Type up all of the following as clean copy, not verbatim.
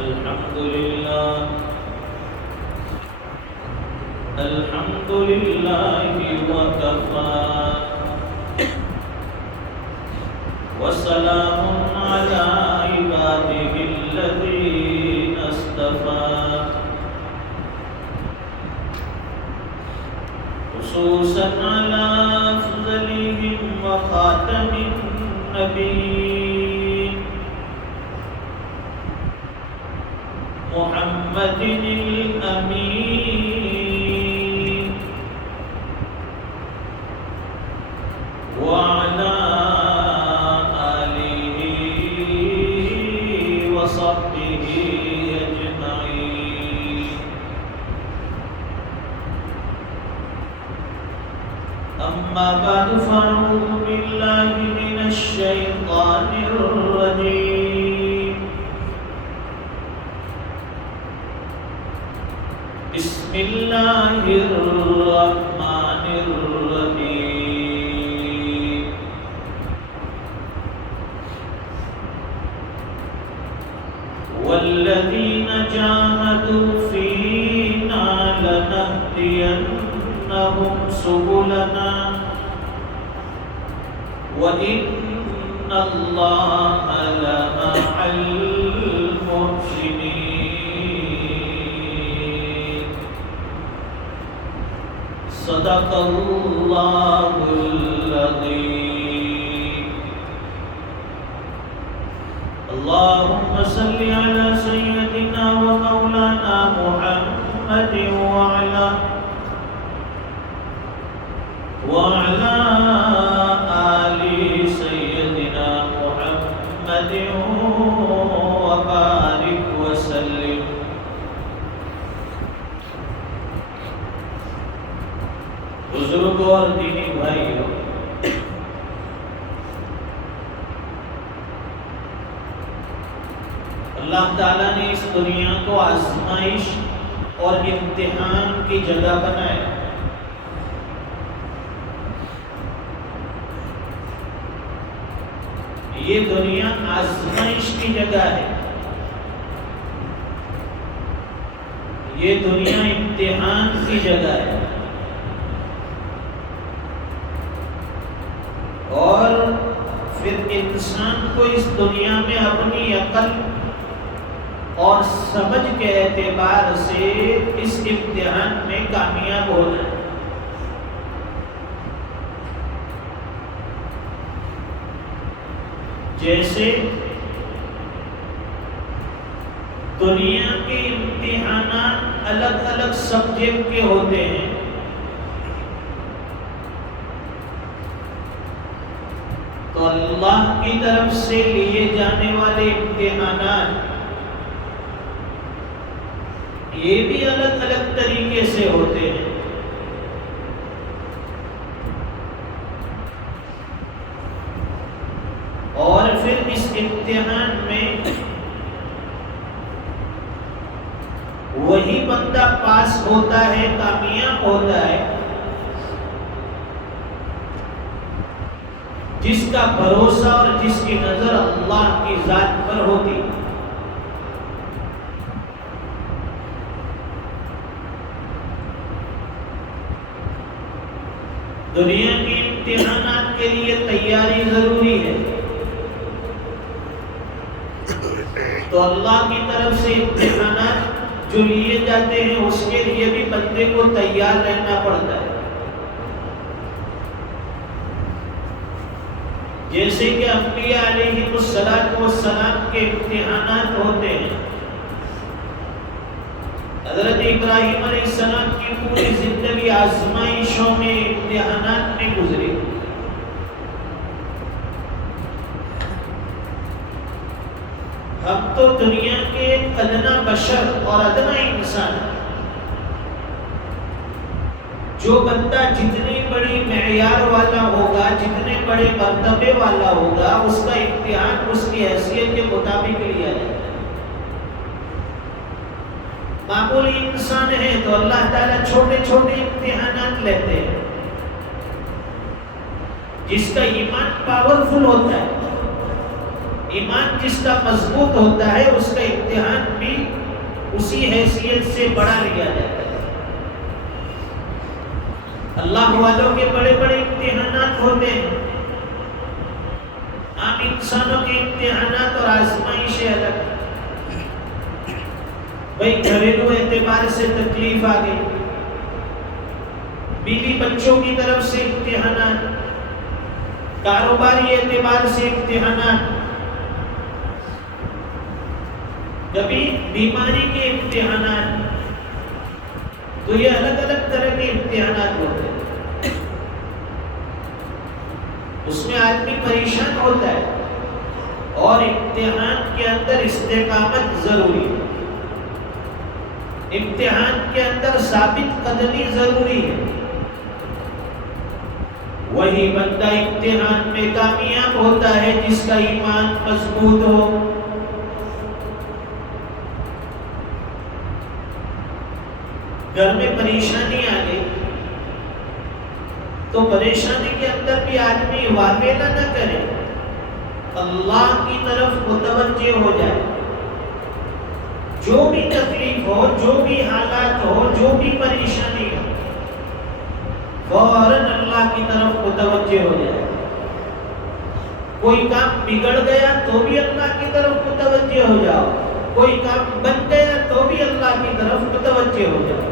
الحمد لله الحمد لله وكفى وسلام على عباده الذين اصطفى خصوصا على أفضلهم وخاتم النبيين محمد الأمين وعلى آله وصحبه أجمعين أما بعد فأعوذ بالله من الشيطان الرجيم بسم الله الرحمن الرحيم والذين جاهدوا فينا لنهدينهم سبلنا وإن الله لمع المحسنين صدق الله العظيم اللهم صل على سيدنا ومولانا محمد وعلى آل سيدنا محمد وبارك وسلم بزرگوں اور دینی بھائیوں، اللہ تعالیٰ نے اس دنیا کو آزمائش اور امتحان کی جگہ بنایا۔ یہ دنیا آزمائش کی جگہ ہے، یہ دنیا امتحان کی جگہ ہے، اور پھر انسان کو اس دنیا میں اپنی عقل اور سمجھ کے اعتبار سے اس امتحان میں کامیاب ہونا ہے۔ جیسے دنیا کے امتحانات الگ الگ سبجیکٹ کے ہوتے ہیں، تو اللہ کی طرف سے لیے جانے والے امتحانات یہ بھی الگ الگ طریقے سے ہوتے ہیں۔ اور پھر اس امتحان میں وہی بندہ پاس ہوتا ہے، کامیاب ہوتا ہے، جس کا بھروسہ اور جس کی نظر اللہ کی ذات پر ہوتی ہے۔ دنیا کے امتحانات کے لیے تیاری ضروری ہے، تو اللہ کی طرف سے امتحانات جو لیے جاتے ہیں اس کے لیے بھی بندے کو تیار رہنا پڑتا ہے۔ جیسے کہ انبیاء علیہ السلام کے امتحانات ہوتے ہیں۔ حضرت ابراہیم علیہ السلام کی پوری زندگی آزمائشوں میں، امتحانات میں گزری۔ ہم تو دنیا کے ادنا بشر اور ادنا انسان، جو بندہ جتنی بڑی معیار والا ہوگا، جتنے بڑے مرتبے والا ہوگا، اس کا امتحان اس کی حیثیت کے مطابق لیا جائے گا۔ معمولی انسان ہے تو اللہ تعالیٰ چھوٹے چھوٹے امتحانات لیتے ہیں۔ جس کا ایمان پاورفل ہوتا ہے ایمان جس کا مضبوط ہوتا ہے اس کا امتحان بھی اسی حیثیت سے بڑھا لیا جاتا ہے۔ اللہ والوں کے بڑے بڑے امتحانات ہوتے ہیں، عام انسانوں کے امتحانات اور آزمائشیں الگ۔ بھائی گھریلو اعتبار سے تکلیف آ گئی، بیوی بچوں کی طرف سے امتحانات، کاروباری اعتبار سے امتحانات، کبھی بیماری کے امتحانات، تو یہ الگ الگ طرح کے امتحانات ہوتے ہیں۔ اس میں آدمی پریشان ہوتا ہے، اور امتحان کے اندر استقامت ضروری ہے، امتحان کے اندر ثابت قدمی ضروری ہے۔ وہی بندہ امتحان میں کامیاب ہوتا ہے جس کا ایمان مضبوط ہو۔ گھر میں پریشانی آ گئی تو پریشانی کے اندر بھی آدمی واویلا نہ کرے، اللہ کی طرف متوجہ ہو جائے۔ جو بھی تکلیف ہو، جو بھی حالات ہو، جو بھی پریشانی ہو، فوراً اللہ کی طرف متوجہ ہو جائے۔ کوئی کام بگڑ گیا تو بھی اللہ کی طرف متوجہ ہو جاؤ، کوئی کام بن گیا تو بھی اللہ کی طرف متوجہ ہو جاؤ۔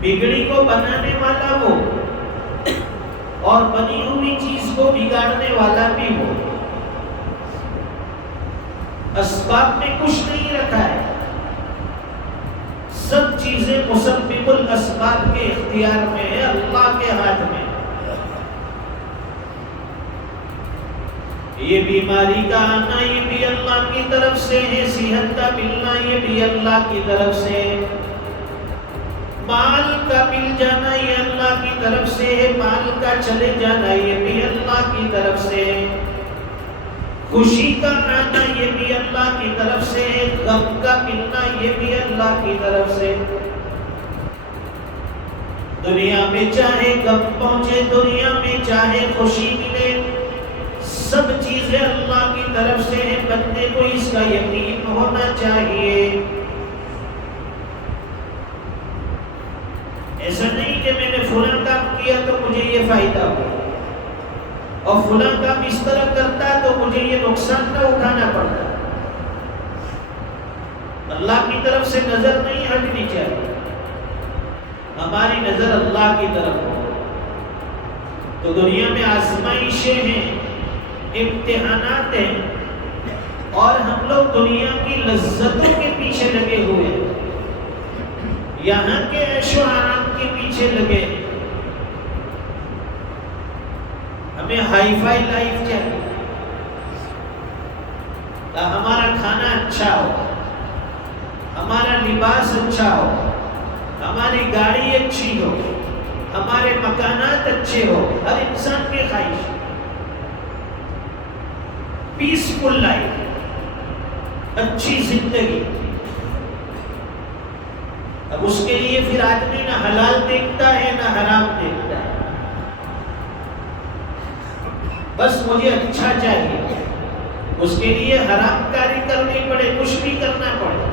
بگڑی کو بنانے والا وہ، اور بنی ہوئی چیز کو بگاڑنے والا بھی وہ۔ اسباب میں کچھ نہیں رکھا ہے، سب چیزیں مسبب الاسباب کے اختیار میں ہے، اللہ کے ہاتھ میں۔ یہ بیماری کا آنا یہ بھی اللہ کی طرف سے ہے، صحت کا ملنا یہ بھی اللہ کی طرف سے ہے، مال کا مل جانا یہ اللہ کی طرف سے ہے، مال کا چلے جانا یہ بھی اللہ کی طرف سے ہے، خوشی کا آنا یہ بھی اللہ کی طرف سے ہے، غم کا ملنا یہ بھی اللہ کی طرف سے۔ دنیا میں چاہے غم پہنچے، دنیا میں چاہے خوشی ملے، سب چیزیں اللہ کی طرف سے ہیں، بندے کو اس کا یقین ہونا چاہیے۔ ایسا نہیں کہ میں نے فلاں کام کیا تو مجھے یہ فائدہ ہو، اور فلاں کام اس طرح کرتا تو مجھے یہ نقصان نہ اٹھانا پڑتا۔ اللہ کی طرف سے نظر نہیں ہٹنی چاہیے، ہماری نظر اللہ کی طرف ہو۔ تو دنیا میں آزمائشیں ہیں، امتحانات ہیں، اور ہم لوگ دنیا کی لذتوں کے پیچھے لگے ہوئے ہیں، یہاں کے عیش و آرام کے پیچھے لگے ہیں۔ ہمیں ہائی فائی لائف چاہیے، ہمارا کھانا اچھا ہو، ہمارا لباس اچھا ہو، ہماری گاڑی اچھی ہو، ہمارے مکانات اچھے ہو، ہر انسان کی خواہش پیسفل لائف، اچھی زندگی۔ اب اس کے لیے پھر آدمی نہ حلال دیکھتا ہے نہ حرام دیکھتا ہے، بس مجھے اچھا چاہیے، اس کے لیے حرام کاری کرنی پڑے، کچھ بھی کرنا پڑے۔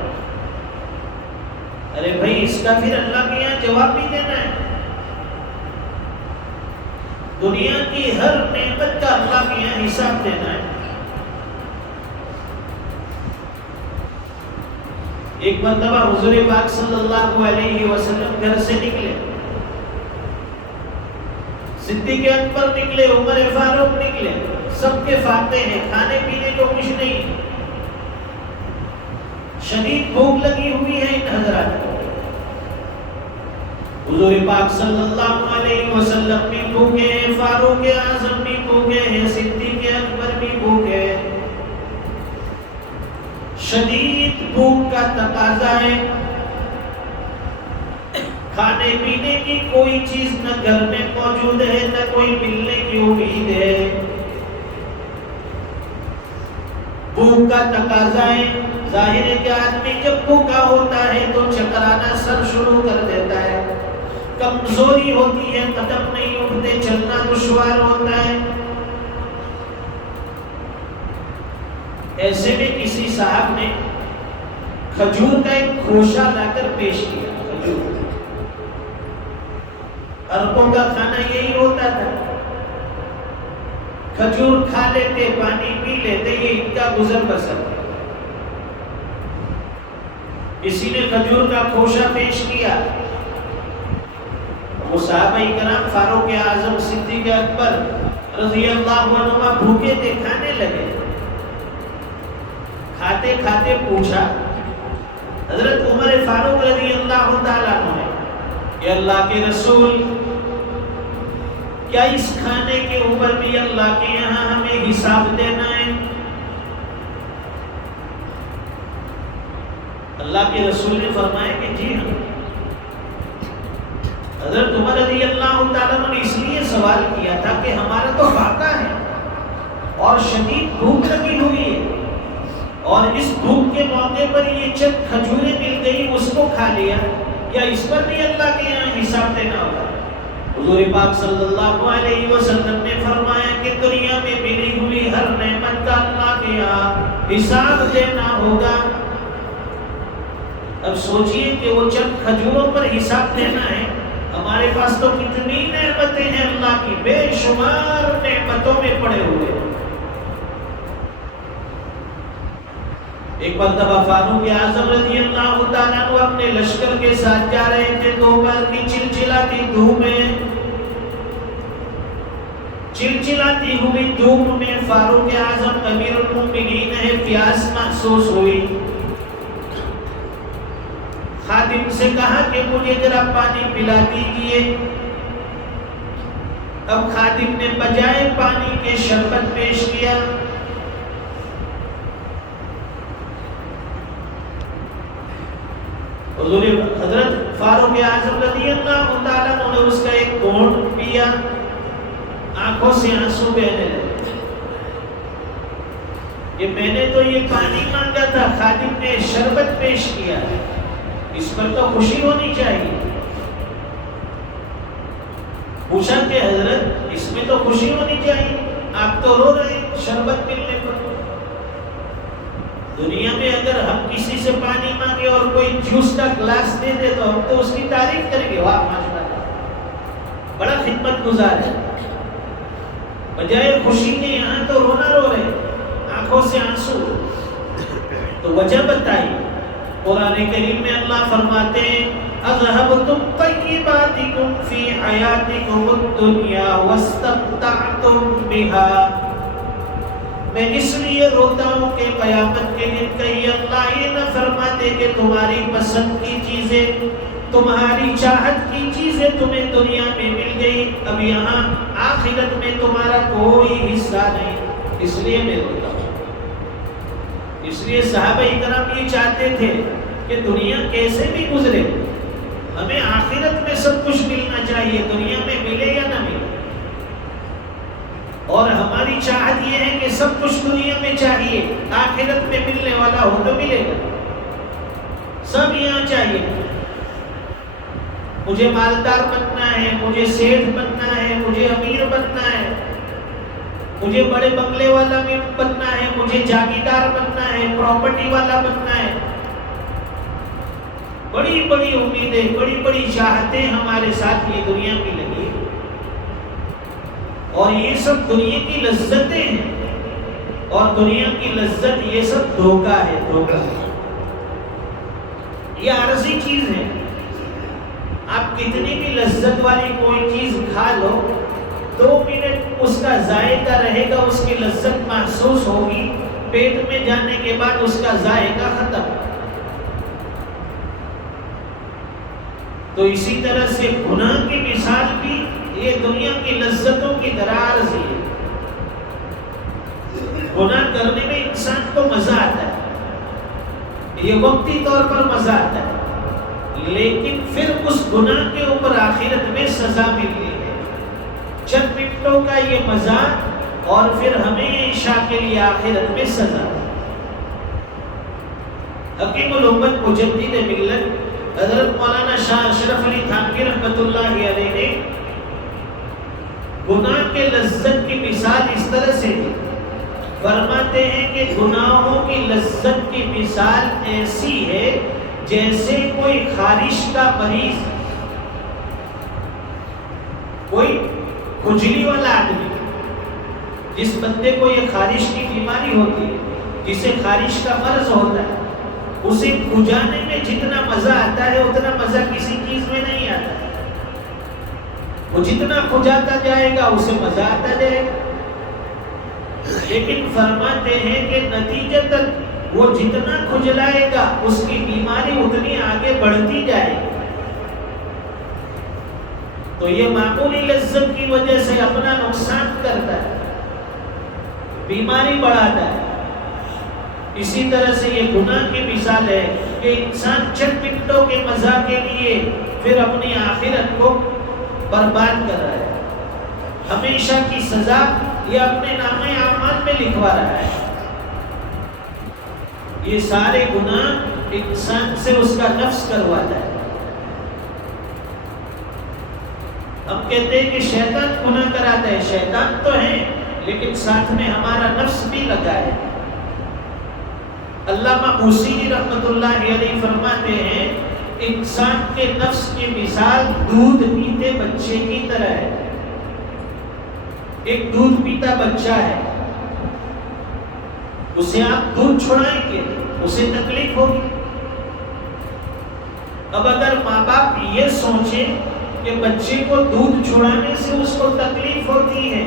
ارے بھائی اس کا پھر اللہ کے یہاں جواب بھی دینا ہے۔ دنیا کی ہر نعمت کا اللہ کے یہاں حساب دینا ہے۔ ایک مرتبہ حضور پاک صلی اللہ علیہ وسلم گھر سے نکلے، صدیق اکبر نکلے، عمر فاروق نکلے، سب کے فاتح ہیں، کھانے پینے کو کچھ نہیں، شدید بھوک لگی ہوئی ہے ان حضرات کو۔ حضور پاک صلی اللہ علیہ وسلم بھی بھوکے ہیں، فاروق اعظم بھی بھوکے ہیں، صدیق اکبر بھی بھوکے ہیں، شدید بھوک کا تقاضا ہے، کھانے پینے کی کوئی چیز نہ گھر میں موجود ہے، نہ کوئی ملنے کی امید ہے، بھوک کا تقاضا ہے۔ ظاہر ہے کہ آدمی جب بھوکا ہوتا ہے تو چکرانا سر شروع کر دیتا ہے، کمزوری ہوتی ہے، قدم نہیں اٹھتے، چلنا دشوار ہوتا ہے، ایسے میں کسی صاحب نے کھجور کا ایک کھوشا لا کر پیش کیا. کھجور عربوں کا کھانا یہی ہوتا تھا، کھجور کھا لیتے، پانی پی لیتے، یہ ان کا گزر بسر. کسی نے کھجور کا کھوشا پیش کیا، وہ صحابہ کرام فاروق اعظم صدیق اکبر رضی اللہ عنہ بھوکے تھے، کھانے لگے. کھاتے کھاتے پوچھا حضرت عمر فاروق رضی اللہ تعالیٰ عنہ نے کہ اللہ کے رسول، کیا اس کھانے کے اوپر بھی اللہ کے یہاں ہمیں حساب دینا ہے؟ اللہ کے رسول نے فرمایا کہ جی ہاں. حضرت عمر رضی اللہ تعالیٰ عنہ نے اس لیے سوال کیا تھا کہ ہمارا تو فاقہ ہے اور شدید بھوک لگی ہوئی ہے، اور اس بھوک کے موقع پر یہ چند کھجوریں مل گئی، اس کو کھا لیا، کیا اس پر بھی اللہ کے یہاں حساب دینا ہوگا؟ حضور پاک صلی اللہ علیہ وسلم نے فرمایا کہ دنیا میں ملی ہوئی ہر نعمت کا اللہ کے یہاں حساب دینا ہوگا. اب سوچئے کہ وہ چند کھجوروں پر حساب دینا ہے، ہمارے پاس تو کتنی نعمتیں ہیں اللہ کی، بے شمار نعمتوں میں پڑے ہوئے. ایک مرتبہ فاروق اعظم رضی اللہ تعالیٰ عنہ اپنے لشکر کے ساتھ جا رہے تھے. دوپہر کی چلچلاتی دھوپ میں فاروق اعظم امیر المومنین ہے، پیاس محسوس ہوئی. خادم سے کہا کہ مجھے ذرا پانی پلا دیجیے. اب خادم نے بجائے پانی کے شربت پیش کیا. حضرت فاروق اعظم رضی اللہ تعالیٰ عنہ نے اس کا ایک گھونٹ پیا، آنکھوں سے آنسو بہنے لگے کہ میں نے تو یہ پانی مانگا تھا، خادم نے شربت پیش کیا، اس پر تو خوشی ہونی چاہیے. پوچھا کہ حضرت اس میں تو خوشی ہونی چاہیے، آپ تو رو رہے شربت ملنے پر. دنیا میں اگر ہم کسی سے پانی مانگے اور کوئی جوس کا گلاس دے دے تو ہم تو اس کی تعریف کریں گے، واہ ماشاءاللہ بڑا خدمت گزار ہے. بجائے خوشی کے یہاں تو رونا رو رہے، آنکھوں سے آنسو. تو وجہ بتائی. قرآن کریم میں اللہ فرماتے ہیں اذهبتم طیباتکم فی حیاتکم الدنیا واستمتعتم بها. میں اس لیے روتا ہوں کہ قیامت کے دن کہیں اللہ یہ نہ فرماتے کہ تمہاری پسند کی چیزیں، تمہاری چاہت کی چیزیں تمہیں دنیا میں مل گئی، اب یہاں آخرت میں تمہارا کوئی حصہ نہیں. اس لیے میں روتا ہوں. اس لیے صحابہ کرام یہ چاہتے تھے کہ دنیا کیسے بھی گزرے، ہمیں آخرت میں سب کچھ ملنا چاہیے، دنیا میں ملے یا نہ ملے. اور ہماری چاہت یہ ہے کہ سب کچھ دنیا میں چاہیے، آخرت میں ملنے والا ہو تو ملے گا. سب یہاں چاہیے، مجھے مالدار بننا ہے، مجھے سیٹھ بننا ہے، مجھے امیر بننا ہے، مجھے بڑے بنگلے والا بھی بننا ہے، مجھے جاگیردار بننا ہے، پراپرٹی والا بننا ہے. بڑی بڑی امیدیں، بڑی بڑی چاہتیں ہمارے ساتھ یہ دنیا میں لگی، اور یہ سب دنیا کی لذتیں ہیں. اور دنیا کی لذت یہ سب دھوکہ ہے، دھوکہ. یہ عارضی چیز ہے. آپ کتنی بھی لذت والی کوئی چیز کھا لو، 2 منٹ اس کا ذائقہ رہے گا، اس کی لذت محسوس ہوگی، پیٹ میں جانے کے بعد اس کا ذائقہ ختم. تو اسی طرح سے گناہ کی مثال بھی یہ دنیا کی لذتوں کی طرح عارضی ہے. گناہ کرنے میں انسان کو مزہ آتا ہے، یہ وقتی طور پر مزہ آتا ہے، لیکن پھر اس گناہ کے اوپر آخرت میں سزا ملتی ہے. چند منٹوں کا یہ مزہ اور پھر ہمیشہ کے لیے آخرت میں سزا. حکیم الامت مجدد ملت حضرت مولانا شاہ اشرف علی تھانوی رحمۃ اللہ علیہ نے گناہ کے لذت کی مثال اس طرح سے دی. فرماتے ہیں کہ گناہوں کی لذت کی مثال ایسی ہے جیسے کوئی خارش کا مریض، کوئی کھجلی والا آدمی، جس بندے کو یہ خارش کی بیماری ہوتی ہے، جسے خارش کا مرض ہوتا ہے، اسے کھجانے میں جتنا مزہ آتا ہے اتنا مزہ کسی چیز میں نہیں آتا ہے۔ وہ جتنا کھجاتا جائے گا اسے مزہ آتا جائے گا، لیکن فرماتے ہیں کہ نتیجتاً وہ جتنا کھجلائے گا اس کی بیماری اتنی آگے بڑھتی جائے گی۔ تو یہ معمولی لذت کی وجہ سے اپنا نقصان کرتا ہے، بیماری بڑھاتا ہے۔ اسی طرح سے یہ گناہ کی مثال ہے کہ انسان چند منٹوں کے مزہ کے لیے پھر اپنی آخرت کو برباد کر رہا ہے، ہمیشہ کی سزا یہ اپنے نامہ اعمال میں لکھوا رہا ہے۔ یہ سارے گناہ انسان سے اس کا نفس کرواتا ہے۔ ہم کہتے ہیں کہ شیطان گناہ کراتا ہے، شیطان تو ہے لیکن ساتھ میں ہمارا نفس بھی لگا ہے۔ علامہ موسیلی رحمۃ اللہ علیہ فرماتے ہیں انسان کے نفس کی مثال دودھ پیتے بچے کی طرح ہے۔ ایک دودھ پیتا بچہ ہے، اسے آپ دودھ چھڑائیں گے اسے تکلیف ہوگی۔ اب اگر ماں باپ یہ سوچیں کہ بچے کو دودھ چھڑانے سے اس کو تکلیف ہوتی ہے،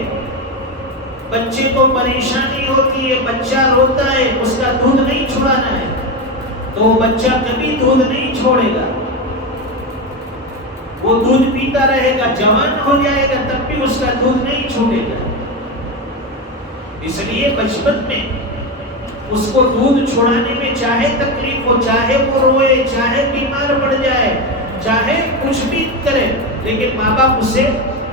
بچے کو پریشانی ہوتی ہے، بچہ روتا ہے، اس کا دودھ نہیں چھڑانا ہے، تو وہ بچہ کبھی دودھ نہیں چھوڑے گا، وہ دودھ پیتا رہے گا، جوان ہو جائے گا تب بھی اس کا دودھ نہیں چھوڑے گا۔ اس لیے بچپن میں اس کو دودھ چھوڑانے میں چاہے تکلیف ہو، چاہے وہ روئے، چاہے بیمار پڑ جائے، چاہے کچھ بھی کرے، لیکن ماں باپ اسے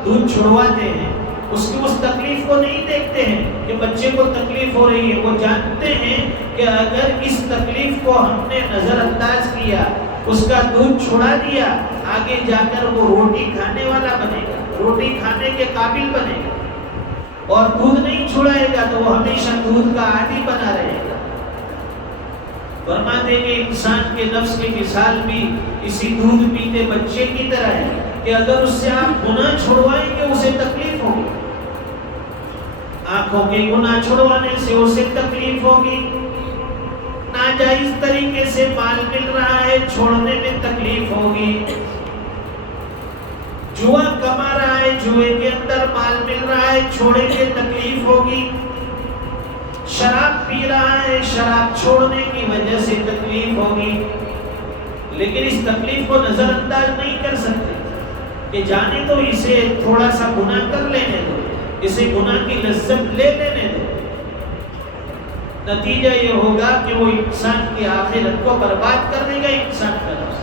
دودھ چھڑواتے ہیں۔ اس کی اس تکلیف کو نہیں دیکھتے ہیں کہ بچے کو تکلیف ہو رہی ہے، وہ جانتے ہیں کہ اگر اس تکلیف کو ہم نے نظر انداز کیا، اس کا دودھ چھڑا دیا، آگے جا کر وہ روٹی کھانے والا بنے گا، روٹی کھانے کے قابل بنے گا، اور دودھ نہیں چھڑائے گا تو وہ ہمیشہ دودھ کا عادی بنا رہے گا۔ فرماتے ہیں کہ انسان کے نفس کی مثال بھی اسی دودھ پیتے بچے کی طرح ہے کہ اگر اس سے آپ گناہ چھڑوائیں گے اسے تکلیف ہوگی، آنکھوں کے گناہ چھڑوانے سے اسے تکلیف ہوگی، ناجائز طریقے سے مال مل رہا ہے چھوڑنے میں تکلیف ہوگی، جوا کما رہا ہے، جوے کے اندر مال مل رہا ہے، چھوڑیں گے تکلیف ہوگی، شراب پی رہا ہے، شراب چھوڑنے کی وجہ سے تکلیف ہوگی، لیکن اس تکلیف کو نظر انداز نہیں کر سکتے کہ جانے تو اسے تھوڑا سا گناہ کر لینے دو، اسے گناہ کی لذت لے لینے دو۔ نتیجہ یہ ہوگا کہ وہ انسان کی آخرت کو برباد کر دے گا انسان کا نفس۔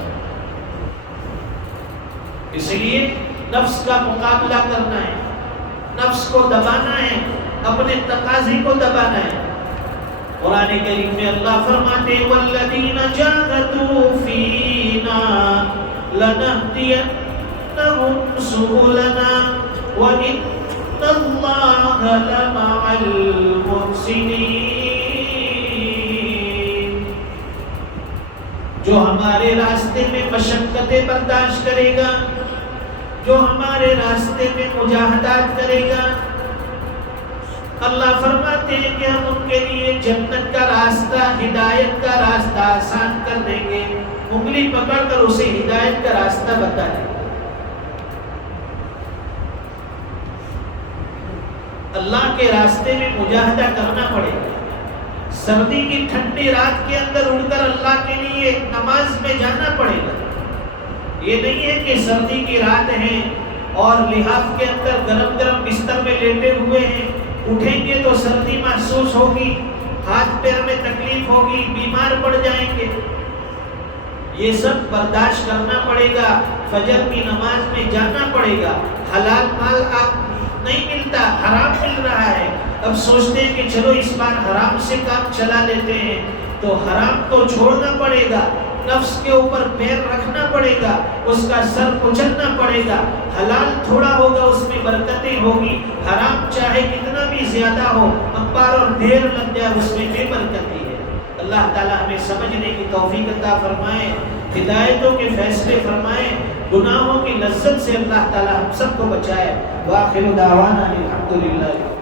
اس لیے نفس کا مقابلہ کرنا ہے، نفس کو دبانا ہے، اپنے تقاضے کو دبانا ہے۔ قرآن کریم میں اللہ فرماتے ہیں والذین جاہدوا فینا لنہدینہم سبلنا وإن اللہ لمع المحسنین۔ جو ہمارے راستے میں مشقتیں برداشت کرے گا، جو ہمارے راستے میں مجاہدات کرے گا، اللہ فرماتے ہیں کہ ہم ان کے لیے جنت کا راستہ، ہدایت کا راستہ آسان کر دیں گے، انگلی پکڑ کر اسے ہدایت کا راستہ بتائیں۔ اللہ کے راستے میں مجاہدہ کرنا پڑے گا، سردی کی ٹھنڈی رات کے اندر اٹھ کر اللہ کے لیے نماز میں جانا پڑے گا۔ یہ نہیں ہے کہ سردی کی رات ہے اور لحاف کے اندر گرم گرم بستر میں لیٹے ہوئے ہیں، اٹھیں گے تو سردی محسوس ہوگی، ہاتھ پیر میں تکلیف ہوگی، بیمار پڑ جائیں گے۔ یہ سب برداشت کرنا پڑے گا، فجر کی نماز میں جانا پڑے گا۔ حلال مال آپ نہیں ملتا، حرام مل رہا ہے، اب سوچتے ہیں کہ چلو اس بار حرام سے کام چلا لیتے ہیں، تو حرام تو چھوڑنا پڑے گا، نفس کے اوپر پیر رکھنا پڑے گا، اس کا سر کچلنا پڑے گا۔ حلال تھوڑا ہوگا اس میں برکتیں ہوگی، حرام چاہے کتنا بھی زیادہ ہو، امپار اور ڈھیر لگ جائے اس میں بے برکتی ہے۔ اللہ تعالیٰ ہمیں سمجھنے کی توفیق عطا فرمائے، ہدایتوں کے فیصلے فرمائے، گناہوں کی لذت سے اللہ تعالیٰ ہم سب کو بچائے۔ وآخر دعوانا الحمدللہ۔